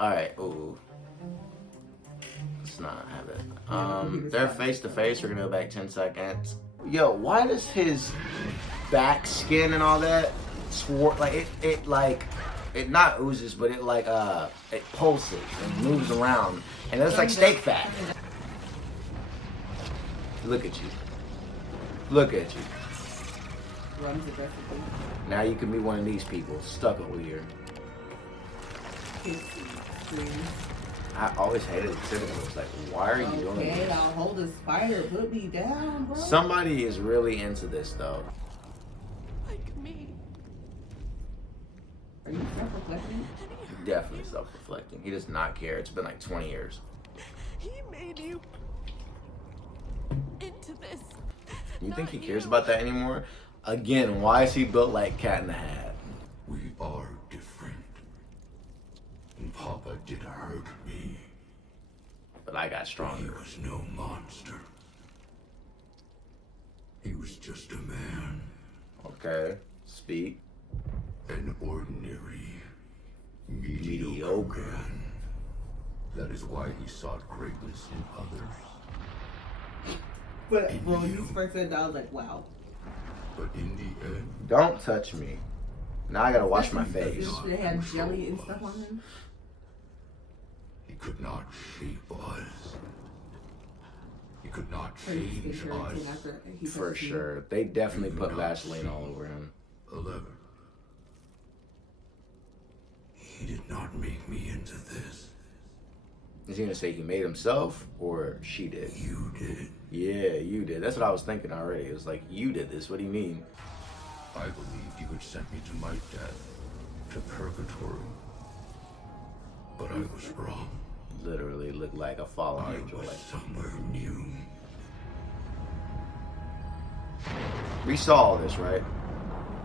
Alright, ooh. Let's not have it. They're face to face. We're gonna go back 10 seconds. Yo, why does his back skin and all that like it not oozes, but it like it pulses and moves around, and it's like steak fat. Look at you. Look at you. Runs aggressively. Now you can be one of these people stuck over here. I always hated the tentacles. Like, why are you doing this? Okay, I'll hold a spider. Put me down, bro. Somebody is really into this, though. Like me. Are you self-reflecting? Definitely self-reflecting. He does not care. It's been like 20 years. He made you into this. You think he cares about that anymore? Again, why is he built like Cat in the Hat? We are different. And Papa did hurt me. But I got He stronger. was no monster. He was just a man. Okay, speak. An ordinary, Mediocre. man. That is why he sought greatness in others. But when you first said that, I was like, wow. But in the end, Don't touch me. Now I gotta wash my face. They had jelly and stuff on him. he could not shape us. He could not change us. For sure. They definitely put Vaseline all over him. 11. He did not make me into this. Is he gonna say he made himself or she did? You did. Yeah, you did. That's what I was thinking already. It was like, you did this. What do you mean? I believed you had sent me to my death, to purgatory. But I was wrong. Literally looked like a fallen I angel. was Like, somewhere new. we saw all this, right?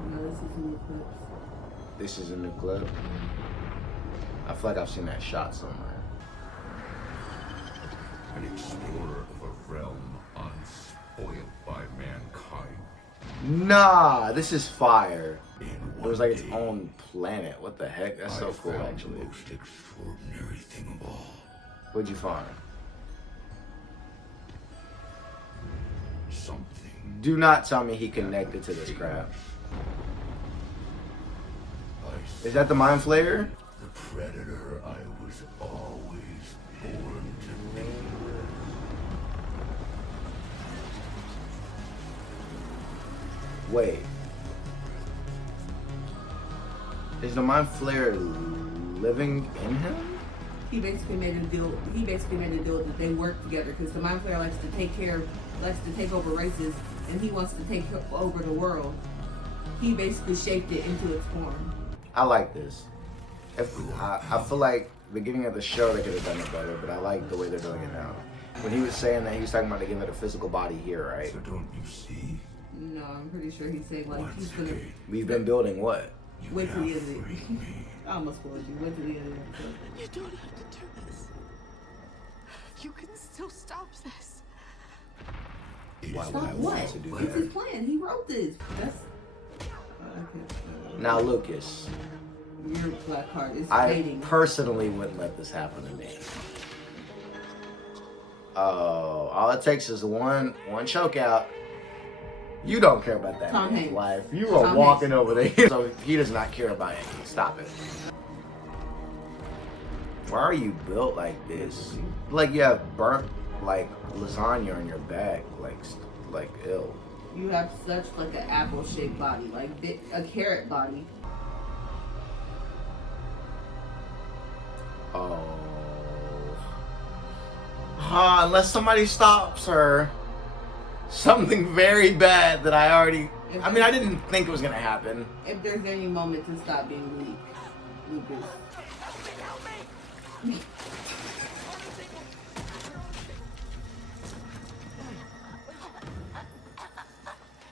No, this is new clips. This is a new clip. I feel like I've seen that shot somewhere. An explorer of a realm unspoiled by mankind. Nah, this is fire. In It was one like its day, own planet. What the heck? That's so I cool, found actually. the most extraordinary thing of all. What'd you find? Something Do not tell me he connected to this crap. I Is that the mind flayer? the predator I was always born to be. Wait. Is the mind flayer living in him? He basically made a deal. He basically made a deal that they work together because the mind flayer likes to take over races, and he wants to take over the world. He basically shaped it into its form. I like this. I feel like beginning of the show they could have done it better, but I like the way they're doing it now. When he was saying that, he was talking about giving it a physical body here, right? So don't you see? No, I'm pretty sure he's saying like Once he's gonna again, We've been building what? you wait till the have end of freed it. me. I almost spoiled you. Wait till the end of the episode. You don't have to do this. You can still stop this. It Why is would I Stop want what? to do It's his that? plan. He wrote this. That's okay. Now, Lucas, Your black heart is I fading. personally wouldn't let this happen to me. Oh, all it takes is one choke out. You don't care about that Tom man's Hanks. life. You are Tom walking Hanks. over there. So he does not care about it. Stop it. Why are you built like this? Like you have burnt like lasagna on your back. Like ill. You have such like an apple-shaped body, like a carrot body. Oh. Unless somebody stops her. Something very bad that I already... I mean, I didn't think it was going to happen. If there's any moment to stop being weak, Lucas.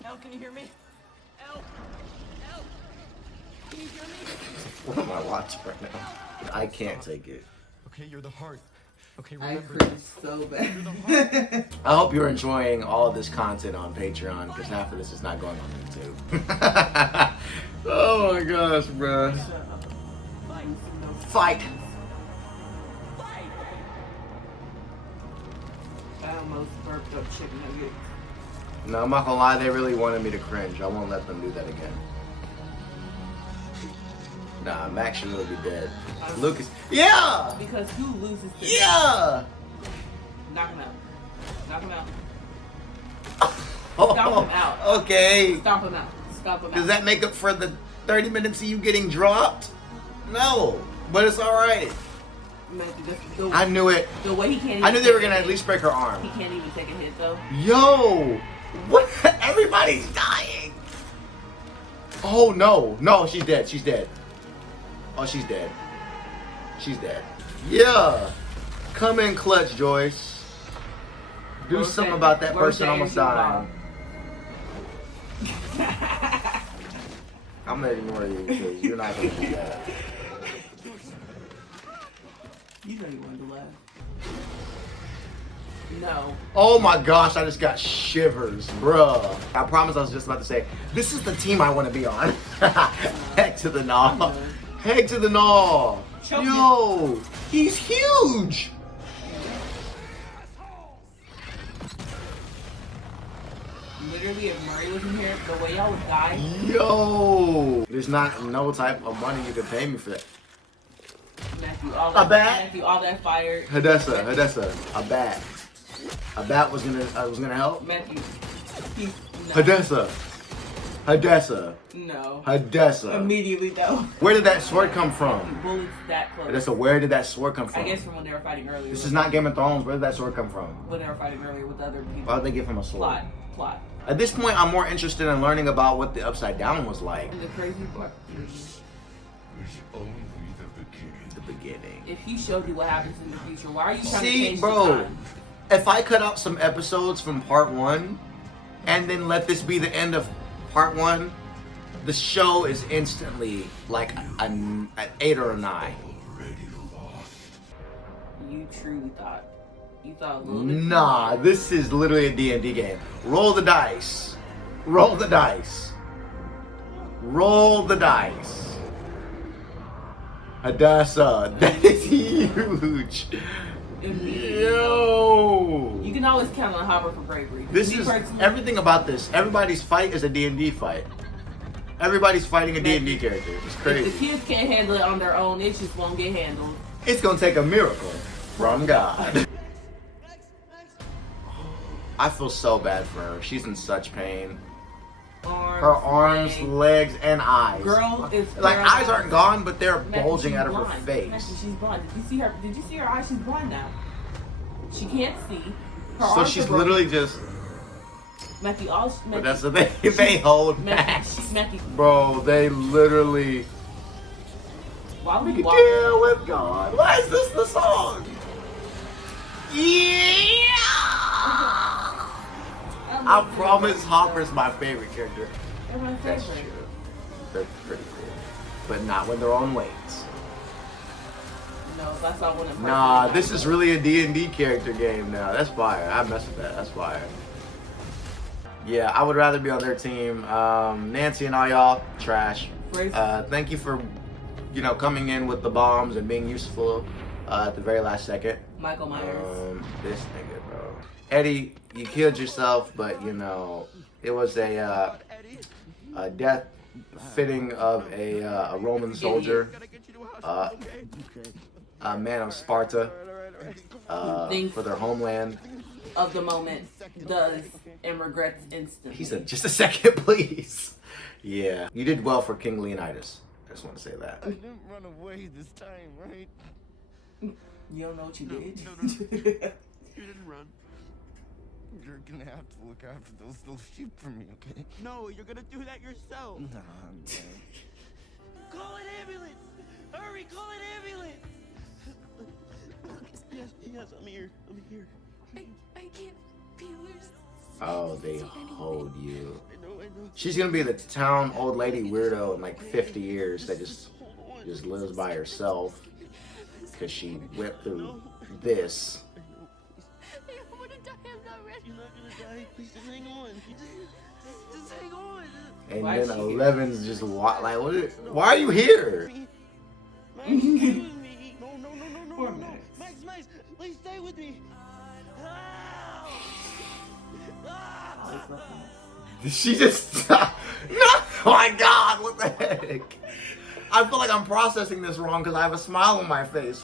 Elle, can you hear me? Elle! Elle! Can you hear me? What am I watching right now? I can't take it. Okay, you're the heart. Okay, I remember. cringed so bad. I hope you're enjoying all of this content on Patreon, because half of this is not going on YouTube. Oh my gosh, bro. Fight! those burped up chicken nuggets. No, I'm not gonna lie, they really wanted me to cringe. I won't let them do that again. Nah, Max should really be dead. Lucas. Yeah! Because who loses to Yeah! Knock him out. Knock him out. Oh, Stomp him out. okay. Stomp him out. Stomp him out. Does that make up for the 30 minutes of you getting dropped? No, but it's alright. I knew it. The way he can't. I knew they were gonna at least break her arm. He can't even take a hit though. Yo! What? Everybody's dying! Oh no. No, she's dead. She's dead. Oh, she's dead. She's dead. Yeah! Come in clutch, Joyce. Do something about that person almost dying. I'm gonna ignore you because you're not gonna do that. You know you wanted to laugh. No. Oh my gosh, I just got shivers, bruh. I promise I was just about to say, this is the team I want to be on. Heck to the gnaw. Heck to the gnaw. Yo, he's huge. Literally, if Murray was in here, the way y'all would die. Yo, there's not no type of money you could pay me for that. Matthew, all that, A bat? Matthew, all that fire. Hadessa, a bat. A bat was gonna help. Matthew, he's no. Hadessa. Immediately though. Where did that sword come from? Bullets that close. Hadessa, where did that sword come from? I guess from when they were fighting earlier. This is not Game of Thrones. Where did that sword come from? When they were fighting earlier with the other people. Why would they give him a sword? Plot. At this point, I'm more interested in learning about what the Upside Down was like. And the crazy part This is only the beginning. The beginning. if he showed you what happens in the future, why are you trying to See, change bro, the time? if I cut out some episodes from part 1 and then let this be the end of part 1, the show is instantly like an 8 or a 9. You truly thought. You thought a little bit. Nah, this is literally a D&D game. Roll the dice. Roll the dice. Roll the dice. Hadessa, that is huge. Yo. You can always count on Hopper for bravery. This is everything about this. Everybody's fight is a D&D fight. Everybody's fighting a D&D character. It's If crazy. the kids can't handle it on their own, it just won't get handled. It's gonna take a miracle from God. I feel so bad for her. She's in such pain. Her arms, legs, and eyes. Girl is like paralyzed. eyes aren't gone, but they're Matthew, bulging she's out of her blind. face. Matthew, she's blind. Did you see her? Did you see her eyes? She's blind now. She can't see. Her So arms she's are broken. literally just. Matthew. All But Matthew, that's the thing. They hold Matthew, back. Matthew. Bro, they literally Why would you walk? deal with God. Why is this the song? Yeah. I promise Hopper's my favorite character. They're my That's favorite. true. They're pretty cool. But not when they're on weights. No, that's not one of them. Nah, this is really a D&D character game now. That's fire. I mess with that. That's fire. Yeah, I would rather be on their team. Nancy and all y'all, trash. Thank you for, coming in with the bombs and being useful at the very last second. Michael Myers. This nigga, bro. Eddie, you killed yourself, but it was a death fitting of a Roman soldier, a man of Sparta, for their homeland. Of the moment, does and regrets instantly. He said, "Just a second, please." Yeah, you did well for King Leonidas. I just want to say that. I didn't run away this time, right? You don't know what you did. No. You didn't run. You're gonna have to look after those little sheep for me, okay? No, you're gonna do that yourself. Nah, I'm dead. Call an ambulance! Hurry, call an ambulance! Yes, I'm here. I can't feel her. Oh, they hold you. I know. She's gonna be the town old lady weirdo in like 50 years that just lives by herself because she went through this. I don't want to die. I'm not ready. You're not gonna die. Please just hang on. Just hang on. And Why then is she 11's just why are you here? Max, stay with me. No. Poor No. Max. Max, please stay with me. Ah! Did she just... No! Oh my God, what the heck? I feel like I'm processing this wrong because I have a smile on my face.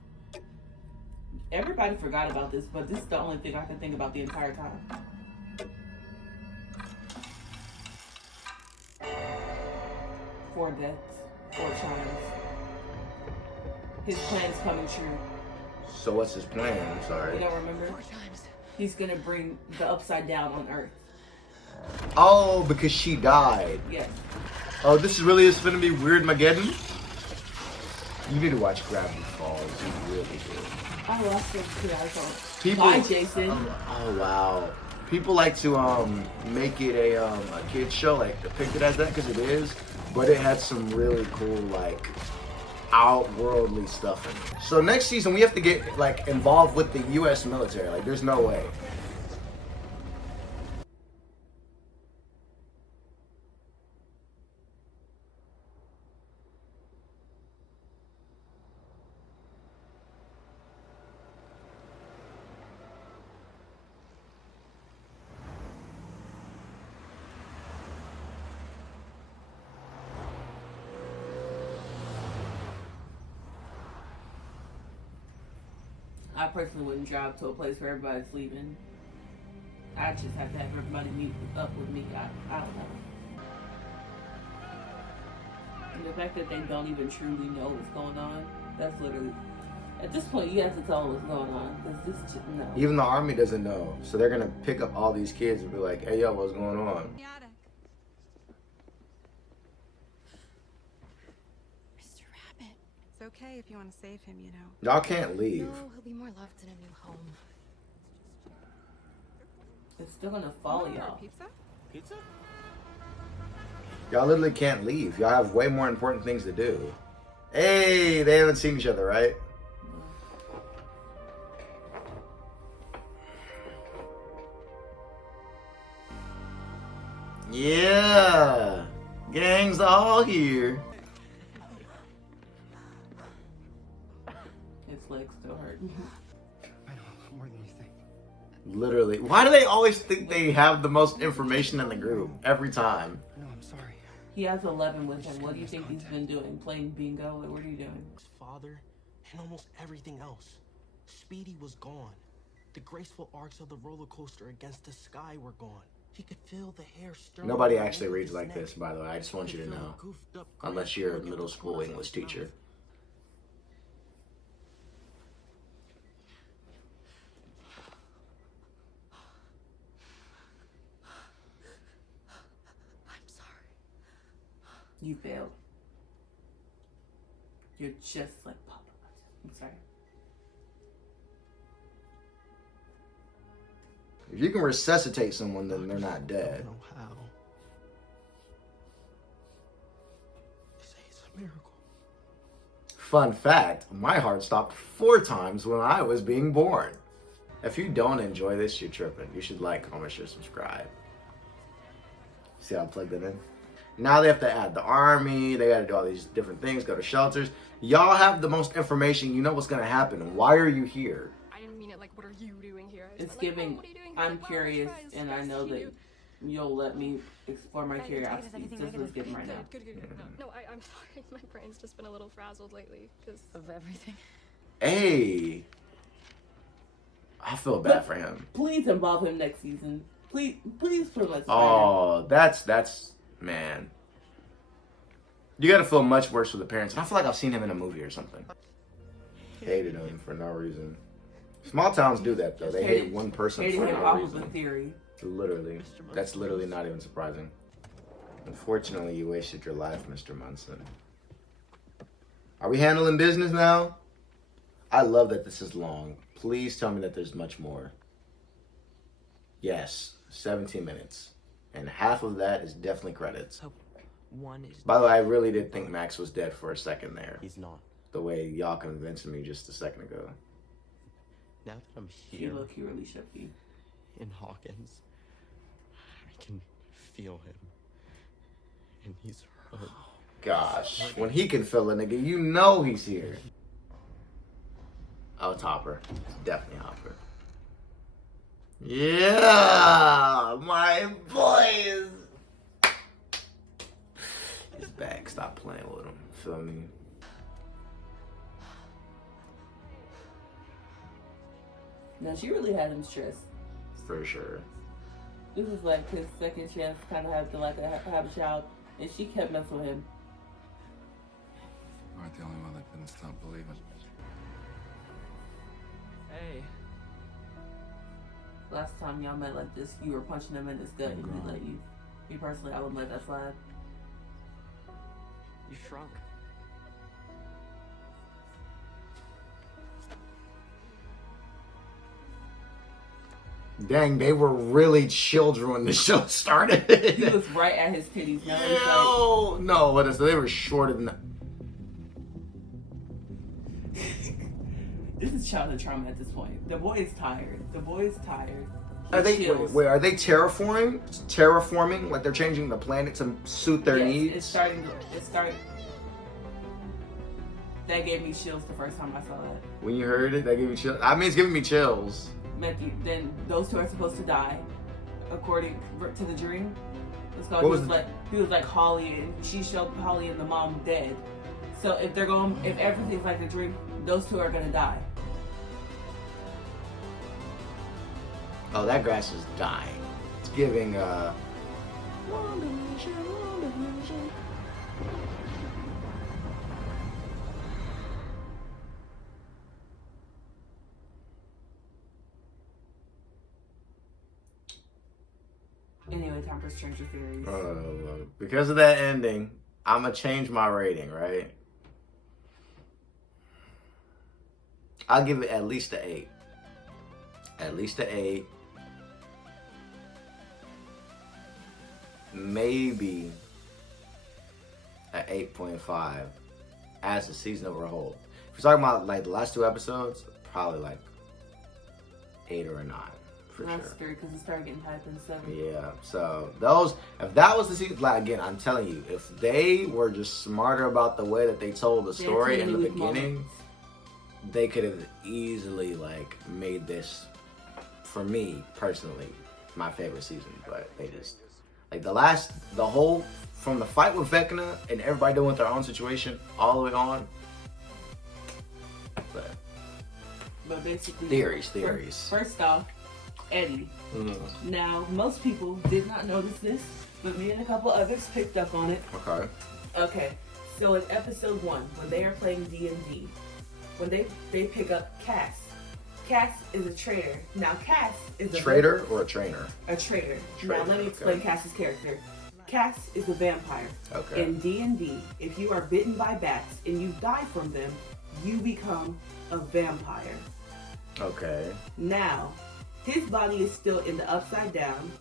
Everybody forgot about this, but this is the only thing I can think about the entire time. Four deaths, 4 chimes. His plan's coming true. So what's his plan? I'm You sorry. don't remember? 4 times. He's gonna bring the upside down on Earth. Oh, because she died. Yes. Oh, this is really is gonna be Weird Mageddon? You need to watch Gravity Falls. You really do. I lost those 2 iPhones. People, Bye, Jason. Oh wow. People like to make it a kid show, like depict it as that because it is, but it had some really cool like outworldly stuff in it. So next season we have to get like involved with the U.S. military. Like there's no way. I personally wouldn't drive to a place where everybody's leaving. I just have to have everybody meet up with me. I don't know. And the fact that they don't even truly know what's going on, that's literally... At this point, you have to tell them what's going on. Because this just, no. Even the army doesn't know, so they're gonna pick up all these kids and be like, "Hey, yo, what's going on?" Mr. Rabbit. It's okay if you want to save him, you know. Y'all can't leave. No, he'll be more loved in a new home. It's still gonna follow Order a y'all. Pizza? Pizza? Y'all literally can't leave. Y'all have way more important things to do. Hey, they haven't seen each other, right? Yeah, gang's all here. His legs still hurt. I know more than you think. Literally. Why do they always think they have the most information in the group? Every time. No, I'm sorry. He has 11 with him. What do you think he's been doing? Playing bingo? Like, what are you doing? His father and almost everything else. Speedy was gone. The graceful arcs of the roller coaster against the sky were gone. He could feel the hair stirring. Nobody around actually his reads like neck. this, by the way. I just want He you to could feel know. the goofed up Unless grin you're a against middle the school corners of English his teacher. mouth. I'm sorry. You failed. You're just like Papa. I'm sorry. If you can resuscitate someone, then they're not I dead. don't know how. They say it's a miracle. Fun fact, my heart stopped 4 times when I was being born. If you don't enjoy this, you're tripping. You should like, comment, share, subscribe. See how I plugged it in? Now they have to add the army. They got to do all these different things, go to shelters. Y'all have the most information. You know what's going to happen. Why are you here? I didn't mean it like, what are you doing here? I It's just meant, like, giving, "Oh, what are you doing?" He's I'm like, "Well, curious, surprise, and I surprise know to that you." you'll let me explore my Is curiosity. everything That's what's getting right now. Good. No, I'm sorry. My brain's just been a little frazzled lately because of everything. Hey. I feel bad for him. Please involve him next season. Please put him as Oh, that's, man. You got to feel much worse for the parents. And I feel like I've seen him in a movie or something. Hated him for no reason. Small towns do that, though. They hate one person Hated for him no off of a reason. theory. Literally. That's literally not even surprising. Unfortunately, you wasted your life, Mr. Munson. Are we handling business now? I love that this is long. Please tell me that there's much more. Yes, 17 minutes. And half of that is definitely credits. One is. By the way, I really did think Max was dead for a second there. He's not. The way y'all convinced me just a second ago. Now that I'm She here look, he really shook you. in Hawkins, I can feel him. And he's hurt. Gosh, when he can feel a nigga, you know he's here. Oh, it's Hopper. It's definitely Hopper. Yeah, my boys. He's back. Stop playing with him. Feel me? No, she really had him stressed. For sure. This was like his second chance to kind of have to like have a child, and she kept messing with him. You aren't the only one that couldn't stop believing. Hey. Last time y'all met like this, you were punching him in his gut, and he let you. Me personally, I wouldn't let that slide. You shrunk. Dang, they were really children when the show started. He was right at his titties. Now he's No, no, what is? They were shorter than that. This is childhood trauma at this point. The boy is tired. The boy is tired. Are they Chills. wait? Are they terraforming? Terraforming? Like they're changing the planet to suit their Yes, needs? It's starting. That gave me chills the first time I saw that. When you heard it, that gave you chills. I mean, it's giving me chills. Then those two are supposed to die, according to the dream. Let's go. He was like Holly, and she showed Holly and the mom dead. So if everything's like the dream, those two are gonna die. Oh, that grass is dying. It's giving Anyway, time for Stranger Theories. because of that ending, I'm gonna change my rating, right? I'll give it at least an 8. At least an 8. Maybe an 8.5 as a season overall. If you're talking about like the last 2 episodes, probably like 8 or a 9 for That's sure. 3 because it started getting hype in 7. Yeah, so if that was the season, like again, I'm telling you, if they were just smarter about the way that they told the story in the beginning, they could have easily like made this, for me personally, my favorite season. But they just like the whole from the fight with Vecna and everybody dealing with their own situation all the way on. But basically, theories. First off, Eddie. Now, most people did not notice this, but me and a couple others picked up on it. Okay. So in episode 1, when they are playing D&D, when they pick up Cass. Cass is a traitor. Now, Cass is a traitor or a trainer? A traitor. Now, let me explain Cass's character. Cass is a vampire. Okay. In D&D, if you are bitten by bats and you die from them, you become a vampire. Okay. Now, his body is still in the upside down,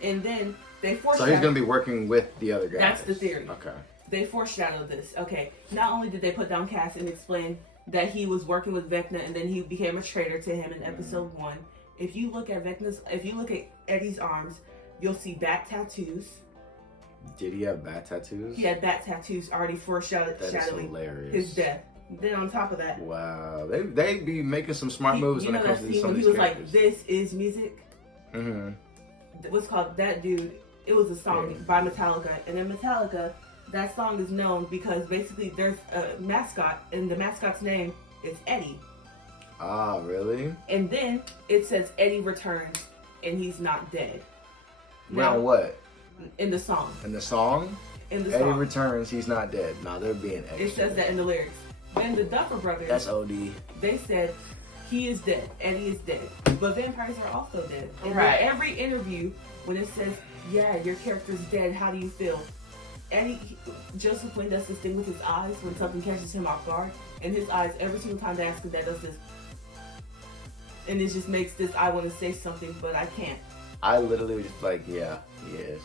and then they foreshadow. So he's gonna be working with the other guys. That's the theory. Okay. They foreshadowed this. Okay. Not only did they put down Cass and explain that he was working with Vecna, and then he became a traitor to him in episode 1. If you look at Eddie's arms, you'll see bat tattoos. Did he have bat tattoos? He had bat tattoos already foreshadowing his death. Then on top of that, wow, they be making some smart moves when it comes to some of these he was characters. like, "This is music." What's called that dude? It was a song by Metallica, and in Metallica, that song is known because basically there's a mascot, and the mascot's name is Eddie. Ah, really? And then it says Eddie returns, and he's not dead. Now what? In the song. In the song? In the Eddie song. returns, he's not dead. No, they're being extra. It says that in the lyrics. Then the Duffer Brothers. That's OD. They said he is dead. Eddie is dead. But vampires are also dead. And Right. in every interview, when it says, "Yeah, your character's dead. How do you feel?" Joseph Quinn does this thing with his eyes when something catches him off guard, and his eyes every single time they ask him that does this, and it just makes this. I want to say something, but I can't. I literally was just like, yeah, he is.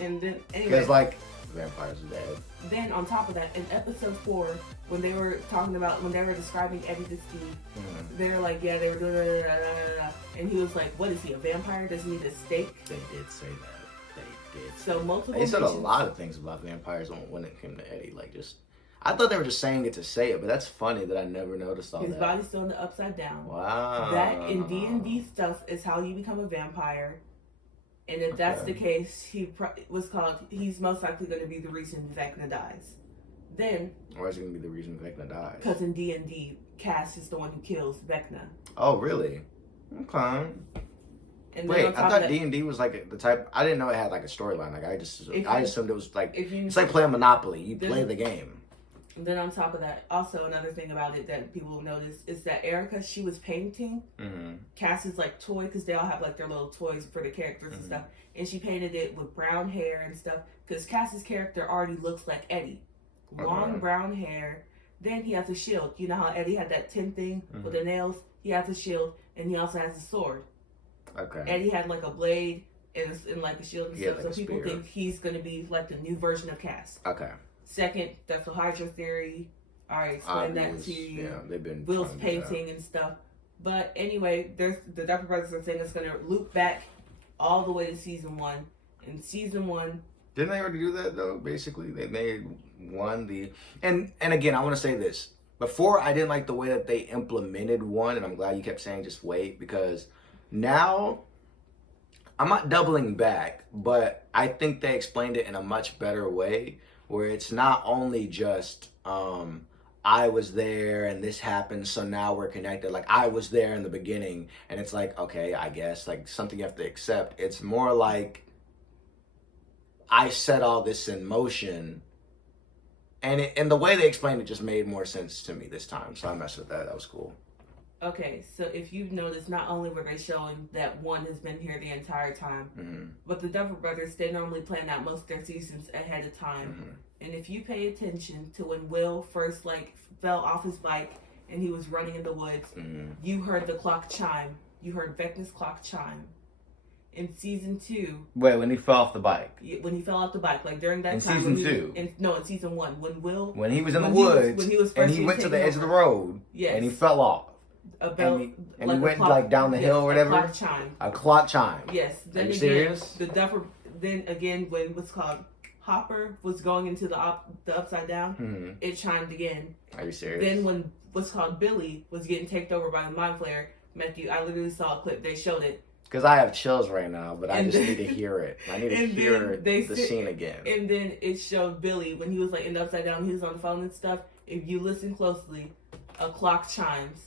And then anyway. Because like vampires are dead. Then on top of that, in episode 4, when they were describing Eddie to Steve, they were like, yeah, they were doing and he was like, what is he, a vampire? Does he need a stake? They did say that. They did. So multiple. They said a lot of things about vampires when it came to Eddie. Like just, I thought they were just saying it to say it, but that's funny that I never noticed all His that. body's still in the upside down. Wow. That in D&D stuff is how you become a vampire. And if that's the case, he's most likely going to be the reason Vecna dies. Then... Why is it going to be the reason Vecna dies? Because in D&D, Cass is the one who kills Vecna. Oh, really? Okay. And wait, I thought D&D was like the type... I didn't know it had like a storyline. Like I assumed it was like... It's like playing Monopoly. You play the game. And then on top of that, also another thing about it that people will notice is that Erica, she was painting Cass's like toy, because they all have like their little toys for the characters and stuff, and she painted it with brown hair and stuff, because Cass's character already looks like Eddie. Long brown hair. Then he has a shield. You know how Eddie had that tin thing with the nails? He has a shield, and he also has a sword. Okay. Eddie had like a blade and like a shield and stuff, like so people think he's going to be like the new version of Cass. Okay. Second, that's the Hydra theory. I already explained that to you. Yeah, they've been Will's painting and stuff. But anyway, the Duffer Brothers are saying it's going to loop back all the way to season 1. In season 1... Didn't they already do that, though? Basically, they made one the... And again, I want to say this. Before, I didn't like the way that they implemented 1, and I'm glad you kept saying just wait, because now... I'm not doubling back, but I think they explained it in a much better way, where it's not only just I was there and this happened, so now we're connected. Like I was there in the beginning, and it's like, okay, I guess like something you have to accept. It's more like I set all this in motion, and the way they explained it just made more sense to me this time. So I messed with that. That was cool. Okay, so if you've noticed, not only were they showing that 1 has been here the entire time, but the Duffer Brothers, they normally plan out most of their seasons ahead of time. And if you pay attention to when Will first like fell off his bike and he was running in the woods, you heard the clock chime. You heard Vecna's clock chime. In season 2... Wait, when he fell off the bike? When he fell off the bike, like during that in time. Season 2? In season 1. When he was in the woods, and he went to the edge of the road, and he fell off. And he went like down the hill or whatever. A clock chime. A clock chime. Yes. Then Are you again, serious? The Duffer. Then again, when what's called Hopper was going into the upside down, it chimed again. Are you serious? Then when what's called Billy was getting taken over by the mind flayer, Matthew, I literally saw a clip. They showed it. Because I have chills right now, but I just need to hear it. I need to hear the scene again. And then it showed Billy when he was like in the upside down. He was on the phone and stuff. If you listen closely, a clock chimes.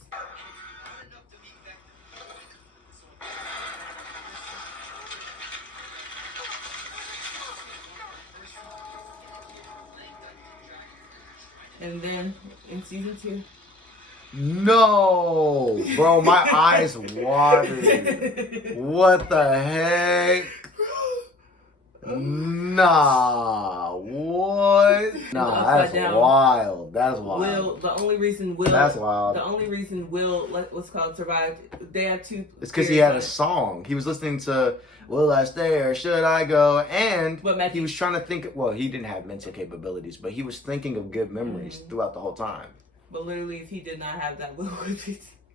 And then in season 2. No! Bro, my eyes watered. What the heck? Nah. What? Nah, that's wild. That's wild. The only reason Will what's called survived, they had 2. It's because he had a song. He was listening to Will I Stay or Should I Go? And he was trying to think, well, he didn't have mental capabilities, but he was thinking of good memories throughout the whole time. But literally, if he did not have that, Will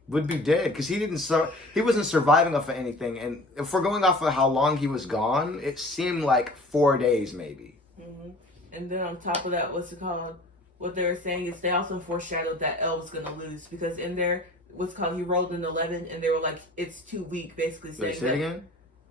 would be dead, because he wasn't surviving off of anything. And if we're going off of how long he was gone, it seemed like 4 days maybe. And then on top of that, what's it called? What they were saying is they also foreshadowed that Elle was gonna lose, because in there, what's called, he rolled an 11, and they were like, it's too weak, basically saying that. Again?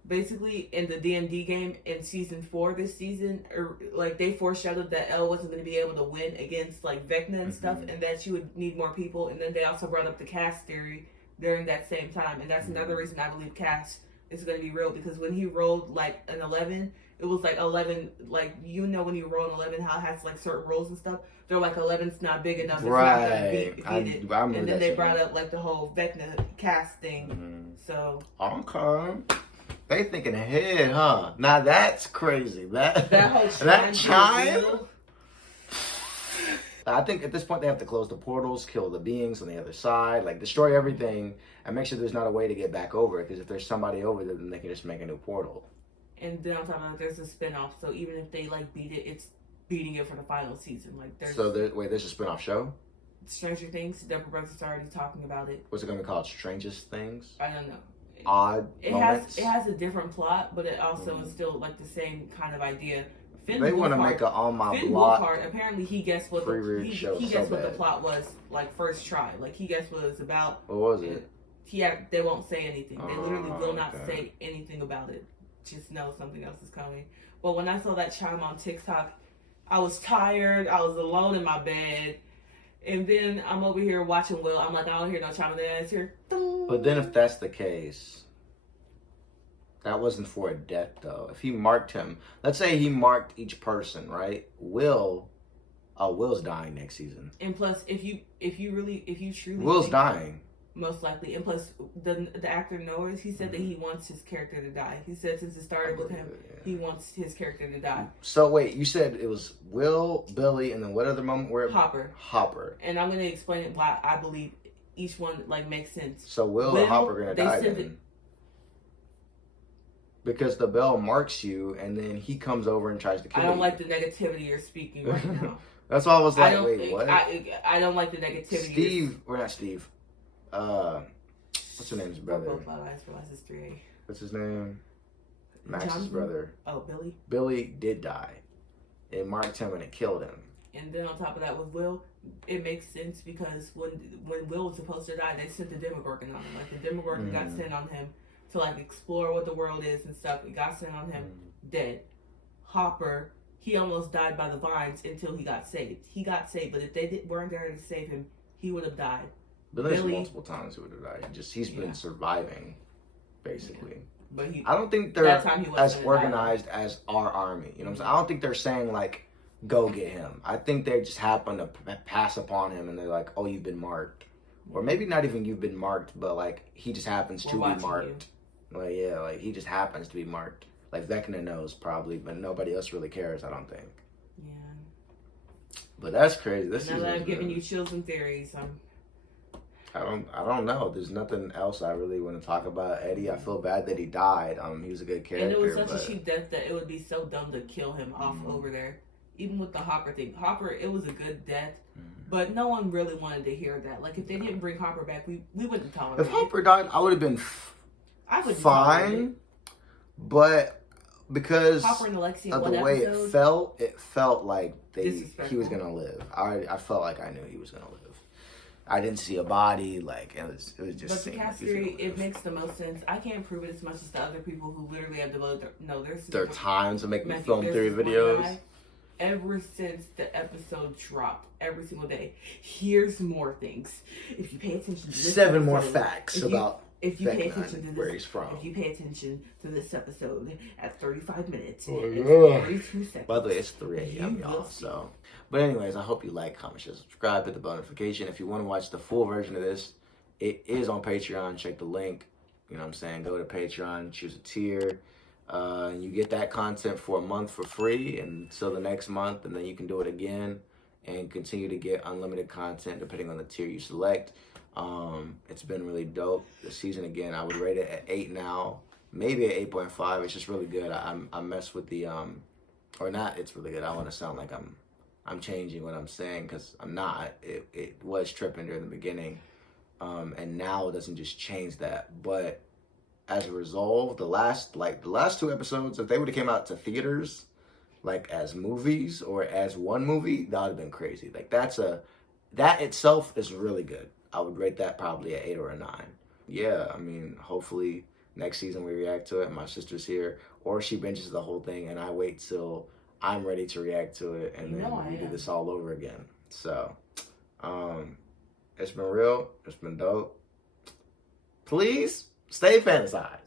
Basically, in the D&D game in season 4 this season, like they foreshadowed that Elle wasn't going to be able to win against like Vecna and stuff, and that she would need more people. And then they also brought up the Cass theory during that same time, and that's another reason I believe Cass is going to be real, because when he rolled like an 11, it was like 11, like you know when you roll an 11 how it has like certain rolls and stuff. They're like 11's not big enough. It's not going to beat it. And then they brought up like the whole Vecna Cass thing. So okay. They thinking ahead, huh? Now that's crazy. That chime. I think at this point they have to close the portals, kill the beings on the other side, like destroy everything, and make sure there's not a way to get back over it. Because if there's somebody over there, then they can just make a new portal. And then on top of that, there's a spinoff. So even if they like beat it, it's beating it for the final season. Like there's there's a spinoff show. Stranger Things. Duffer Brothers are already talking about it. What's it gonna be called? Strangest Things? I don't know. Odd it moments. has a different plot, but it also is still like the same kind of idea Finn They want to Wolfhard- make a on my Finn block. Wolfhard, apparently he guessed what Free-read show he so guessed what the bad. plot was like first try. Like he guessed what it was about. What was it? They won't say anything. They literally will not okay. say anything about it. Just know something else is coming. But when I saw that chime on TikTok, I was tired. I was alone in my bed. And then I'm over here watching Will. I'm like, I don't hear no chime. And then I just hear, ding. But then if that's the case, that wasn't for a death though. If he marked him, let's say he marked each person, right? Will's dying next season. And plus, if you truly Will's think- dying. most likely. And plus, the actor knows. He said that he wants his character to die. He said since it started with him, he wants his character to die. So wait, you said it was Will, Billy, and then what other moment where Hopper. And I'm gonna explain it why I believe each one like makes sense. So Will and Hopper are gonna die said then. Because the bell marks you, and then he comes over and tries to kill you. I don't like the negativity you're speaking right now. That's why I was like, wait, think, what? I don't like the negativity. Steve, or not Steve. What's her name's brother? Both my eyes realize it's 3A. What's his name? Max's Jonathan? brother. Oh, Billy. Billy did die. It marked him and it killed him. And then on top of that, with Will, it makes sense because when Will was supposed to die, they sent the Demogorgon on him. Like the Demogorgon got sent on him to like explore what the world is and stuff. It got sent on him, dead. Hopper, he almost died by the vines until he got saved. He got saved, but if they weren't there to save him, he would have died. Billy's multiple times he would have died. He's been surviving, basically. Yeah. But I don't think they're as organized as our army. You know what I'm saying? I don't think they're saying like, go get him. I think they just happen to pass upon him and they're like, oh, you've been marked. Or maybe not even you've been marked, but like he just happens to be marked. Like, yeah, like he just happens to be marked. Like Vecna knows probably, but nobody else really cares, I don't think. Yeah. But that's crazy. This now that I'm giving you chills and theories, I don't know. There's nothing else I really want to talk about. Eddie, I feel bad that he died. He was a good character. And it was such a cheap death that it would be so dumb to kill him off over there. Even with the Hopper thing. Hopper, it was a good death. But no one really wanted to hear that. Like, if they didn't bring Hopper back, we wouldn't tolerate it. If Hopper died, I would have been fine. But because Hopper and Alexi of the way it felt like he was going to live. I felt like I knew he was going to live. I didn't see a body, like, it was just. But the cast theory, it makes the most sense. I can't prove it as much as the other people who literally have devoted their time to make film theory videos. Ever since the episode dropped, every single day, here's more things. If you pay attention to this 7 episode, more facts about if you pay Vecna attention to where this, he's from. if you pay attention to this episode at 35 minutes, Oh, and yeah. 32 seconds. By the way, it's 3 a.m. y'all. So, but anyways, I hope you like, comment, share, subscribe, hit the bell notification. If you want to watch the full version of this, it is on Patreon. Check the link. You know what I'm saying? Go to Patreon, choose a tier. And you get that content for a month for free until the next month, and then you can do it again and continue to get unlimited content depending on the tier you select. It's been really dope. The season, again, I would rate it at 8 now, maybe at 8.5. It's just really good. I mess with the or not. It's really good. I want to sound like I'm changing what I'm saying because I'm not. It was tripping during the beginning, and now it doesn't just change that, but as a result, the last 2 episodes, if they would have came out to theaters, like as movies or as one movie, that would have been crazy. Like that itself is really good. I would rate that probably an 8 or a 9. Yeah, I mean, hopefully next season we react to it. My sister's here, or she binges the whole thing, and I wait till I'm ready to react to it, and then we do this all over again. So, it's been real. It's been dope. Please. Stay fantasized.